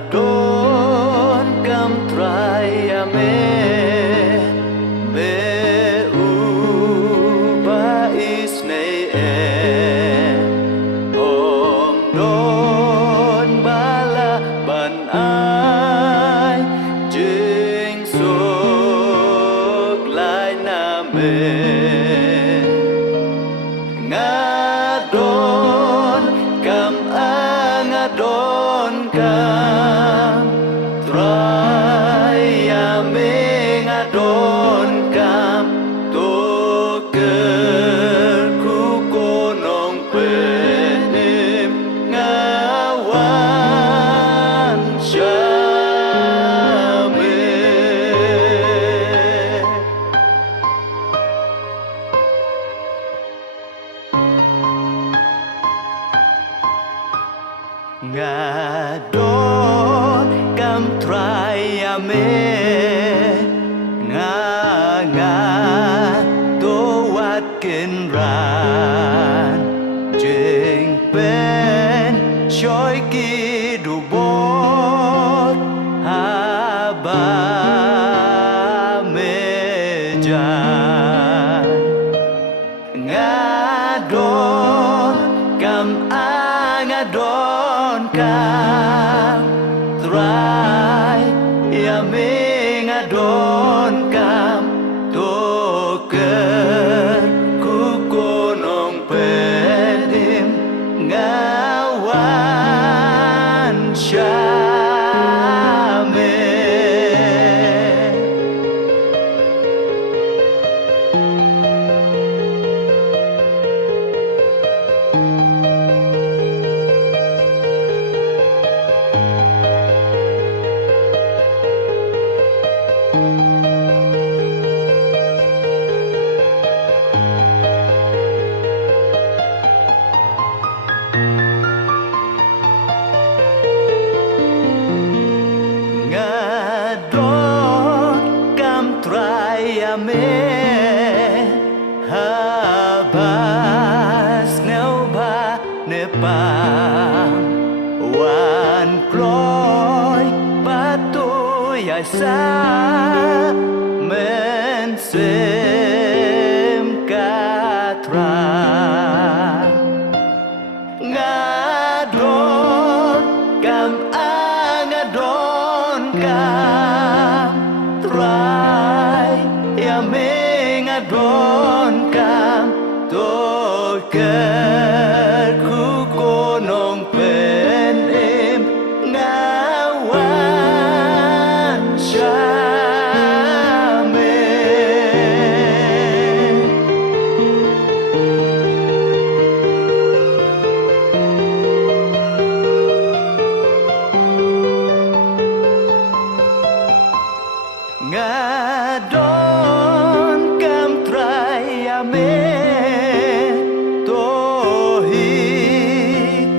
ngadon kam traya me u ba is nei om don bala ban ai jing suk lai na me ngadon kam ngadon kam traya me ngadon kam to ker ku konong penim ngawan syame ngadon kam traya me nga to wat ken ran jing pen choi ki du bot ha ba me jan ngadon kam ngadon kam try ya me ngadon kam to ker ku konong penim ngawan syame ngadon kam traya me habas neu ba ne pam wan kloi patu ya sa men sem ka tra ngadon kam ngadon kam try ya me ngadon kam to ker ku konong pen em ngawan syame ngadon kam traya me to hi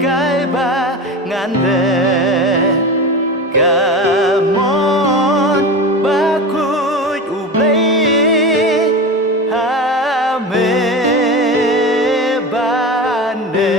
kai ba ngan le gamon ba ku u blei ha me ban de